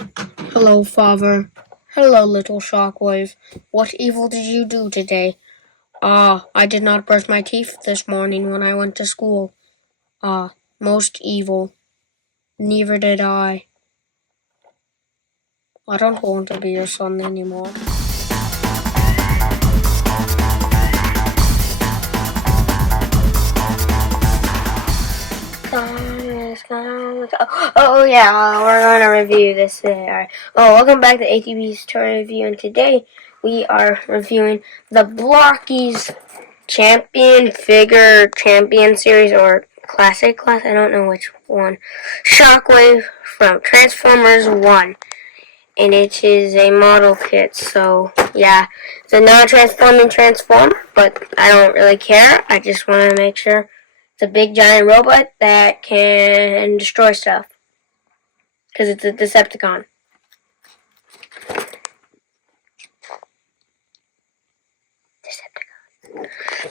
Hello, Father. Hello, little Shockwave. What evil did you do today? I did not brush my teeth this morning when I went to school. Most evil. Neither did I. I don't want to be your son anymore. Oh yeah, we're going to review this today. Alright. Welcome back to ATB's Toy Review, and today we are reviewing the Blokees Champion Series, or Classic Class, I don't know which one. Shockwave from Transformers 1. And it is a model kit, so yeah. It's a non-transforming transformer, but I don't really care. I just want to make sure it's a big giant robot that can destroy stuff. Because it's a Decepticon.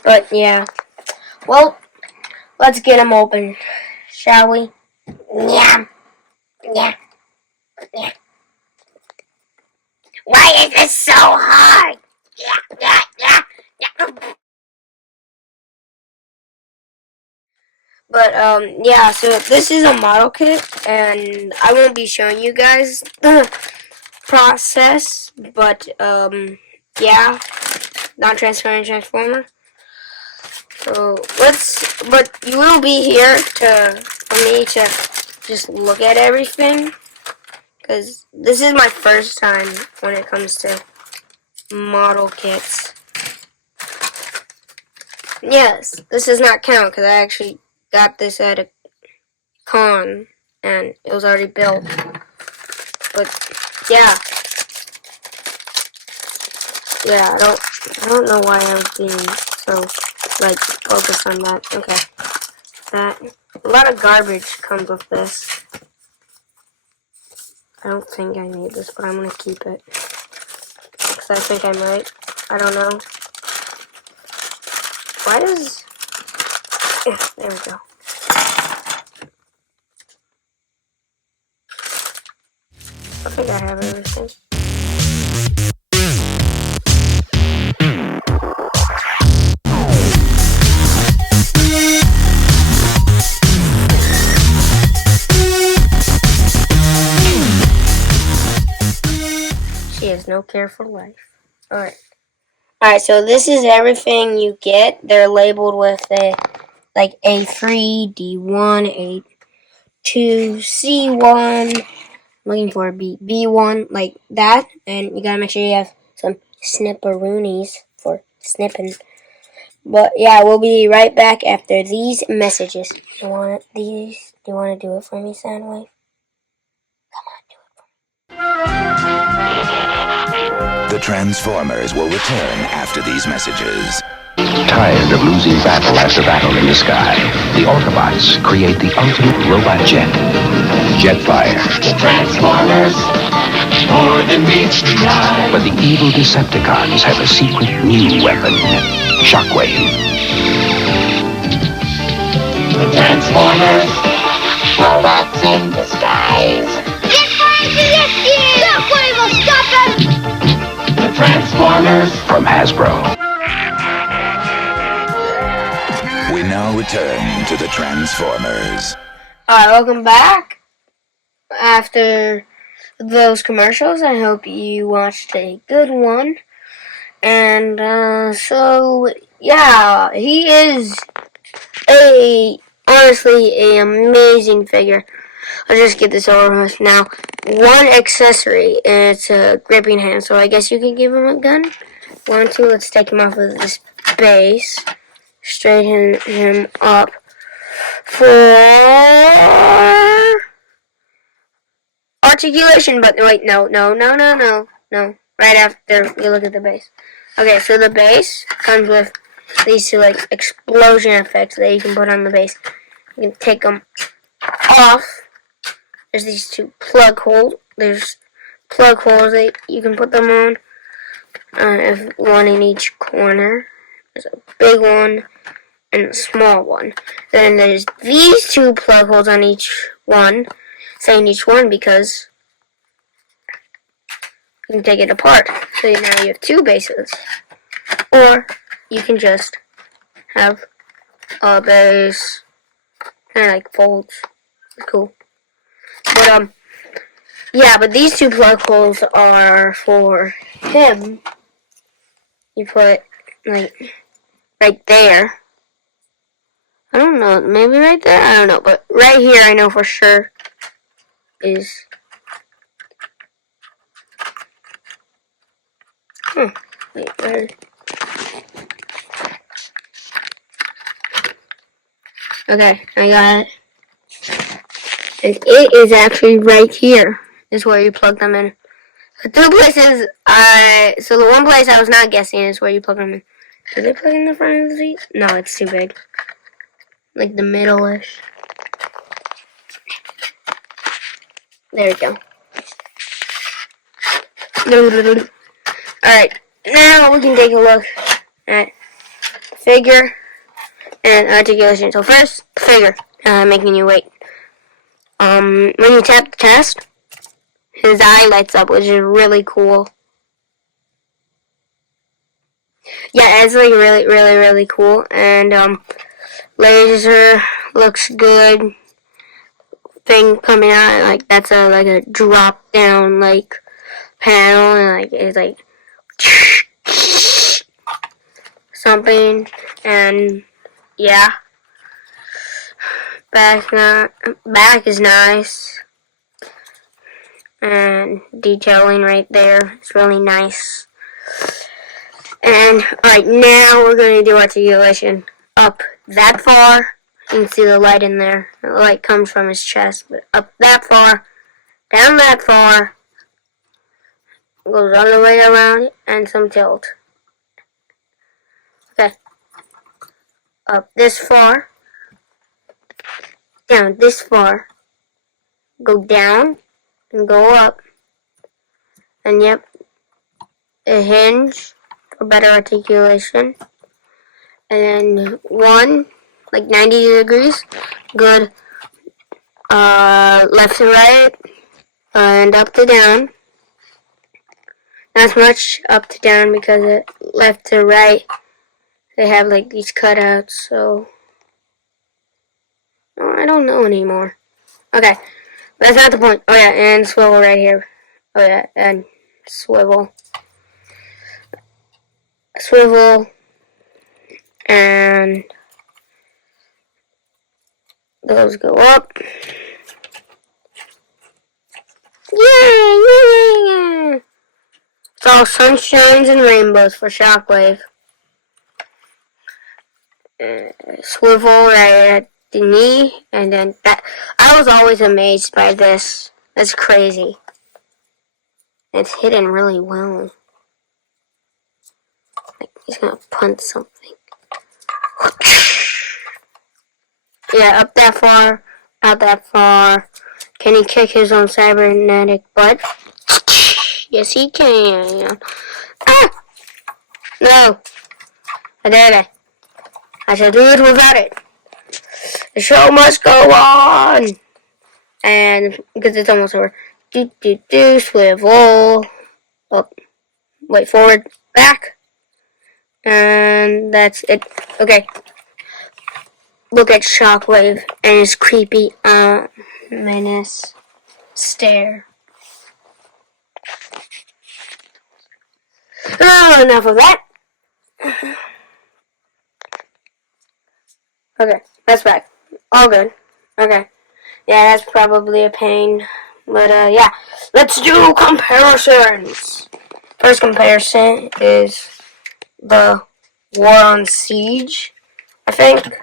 But yeah. Well, let's get them open, shall we? Yeah. Yeah. Yeah. Why is this so hard? Yeah. But, yeah, so this is a model kit, and I won't be showing you guys the process, but, yeah, non-transparent transformer. So, but you will be here for me to just look at everything, because this is my first time when it comes to model kits. Yes, this does not count, because I actually got this at a con, and it was already built. But yeah, I don't know why I'm being so focused on that. Okay, a lot of garbage comes with this. I don't think I need this, but I'm gonna keep it because I think I might. I don't know. Why does? Yeah, there we go. I think I have everything. She has no care for life. Alright, so this is everything you get. They're labeled with A3, D1, A2, C1. Looking for a B1, like that, and you gotta make sure you have some snipperoonies for snipping. But yeah, we'll be right back after these messages. You want these? Do you want to do it for me, Soundwave? Come on, do it for me. The Transformers will return after these messages. Tired of losing battle after battle in the sky, the Autobots create the ultimate robot jet, Jetfire. The Transformers, more than meets the eye. But the evil Decepticons have a secret new weapon, Shockwave. The Transformers, robots in disguise. Jetfire's Shockwave will stop them! The Transformers from Hasbro. We now return to the Transformers. Alright, welcome back. After those commercials, I hope you watched a good one. And, so, yeah, he is honestly, an amazing figure. I'll just get this over with now. One accessory, and it's a gripping hand, so I guess you can give him a gun. 1, 2, let's take him off of this base. Straighten him up for articulation, but wait, no. Right after you look at the base. Okay, so the base comes with these two explosion effects that you can put on the base. You can take them off. There's these two plug holes. There's plug holes that you can put them on. One in each corner. There's a big one and a small one. Then there's these two plug holes on each one. Saying each one because you can take it apart. So now you have two bases. Or you can just have a base kind of like folds. It's cool. But yeah, but these two plug holes are for him. You put like right there. I don't know, maybe right there? I don't know, but right here I know for sure is wait, where? Okay, I got it. And it is actually right here is where you plug them in. The two places so the one place I was not guessing is where you plug them in. Do they plug in the front of the seat? No, it's too big. Like the middle-ish. There we go. Alright, now we can take a look at figure and articulation. So first, figure, making you wait. When you tap the test, his eye lights up, which is really cool. Yeah, it's like really cool. And laser looks good. Thing coming out, like that's like a drop down like panel, and like it's like something. And yeah, back is nice, and detailing right there is really nice. And alright, now we're going to do articulation. Up that far, you can see the light in there. The light comes from his chest, but up that far, down that far, goes all the way around, and some tilt. Okay. Up this far, down this far, go down, and go up. And yep, a hinge for better articulation. And then one, like 90 degrees, good, left to right, and up to down. Not much up to down because it left to right, they have like these cutouts, so I don't know anymore. Okay, but that's not the point. Oh yeah, and swivel right here. Oh yeah, and swivel. Swivel, and those go up. Yeah! It's all sunshines and rainbows for Shockwave. Swivel right at the knee, and then that. I was always amazed by this. That's crazy. It's hidden really well. Like he's gonna punch something. Yeah, up that far, out that far. Can he kick his own cybernetic butt? Yes, he can. Ah! No. I did it. I shall do it without it. The show must go on. And because it's almost over. Swivel. Up. Wait, forward, back. And that's it. Okay. Look at Shockwave and his creepy, menace stare. Oh, enough of that. Okay, that's back. All good. Okay. Yeah, that's probably a pain. But, yeah. Let's do comparisons. First comparison is the War on Siege, I think.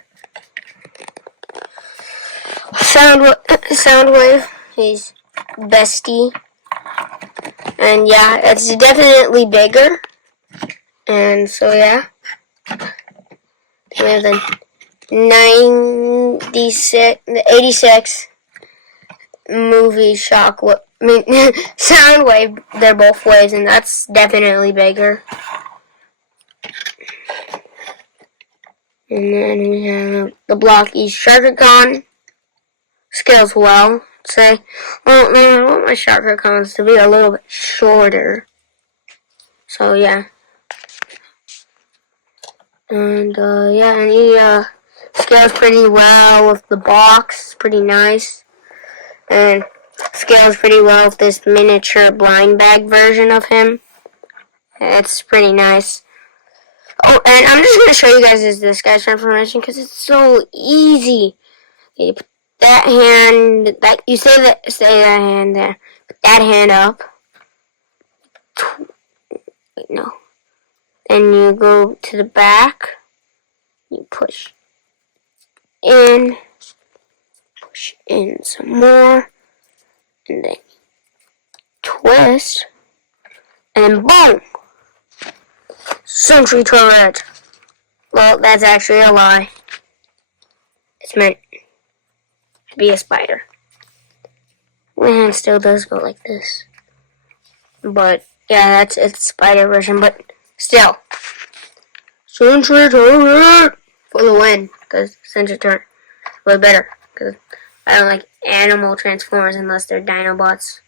Soundwave, his bestie. And yeah, it's definitely bigger. And so yeah. We have the 86 movie Soundwave, they're both waves, and that's definitely bigger. And then we have the Blokees Sharkicon. Scales well, say. Well, man, I want my Sharkicons to be a little bit shorter. So yeah. And yeah, and he scales pretty well with the box. Pretty nice. And scales pretty well with this miniature blind bag version of him. It's pretty nice. Oh, and I'm just going to show you guys this guy's transformation because it's so easy. You put that hand, you say that hand there. Put that hand up. Wait, no. Then you go to the back. You push in some more, and then twist, and then boom! Sentry turret. Well, that's actually a lie. It's meant to be a spider. My hand still does go like this. But, yeah, it's a spider version, but still. Sentry turret for the win, because sentry turret is way better, because I don't like animal transformers unless they're Dinobots.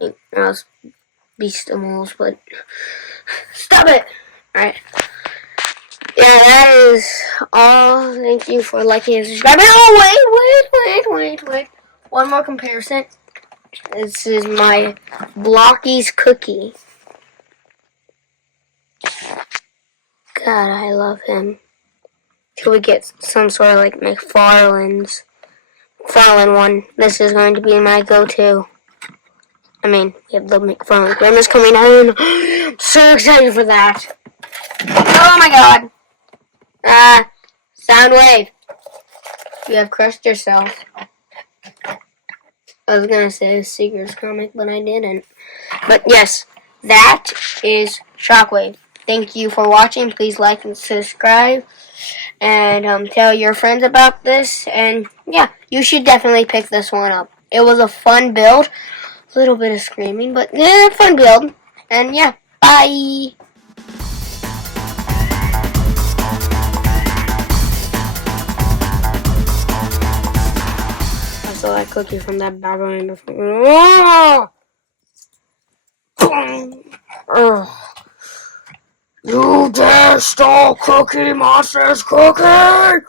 Or else Beastimals, but stop it! Alright. Yeah, that is all. Thank you for liking and subscribing. Oh, wait. One more comparison. This is my Blokees cookie. God, I love him. Till we get some sort of like McFarlane one. This is going to be my go-to. I mean, we have the McFarlane Grimace coming out. I'm so excited for that. Oh my god. Soundwave. You have crushed yourself. I was gonna say a Seeker's comic, but I didn't. But yes, that is Shockwave. Thank you for watching. Please like and subscribe. And tell your friends about this. And yeah, you should definitely pick this one up. It was a fun build. A little bit of screaming, but yeah, fun build. And yeah, bye. I saw that cookie from that babbling before. Oh! You dare steal Cookie Monster's cookie!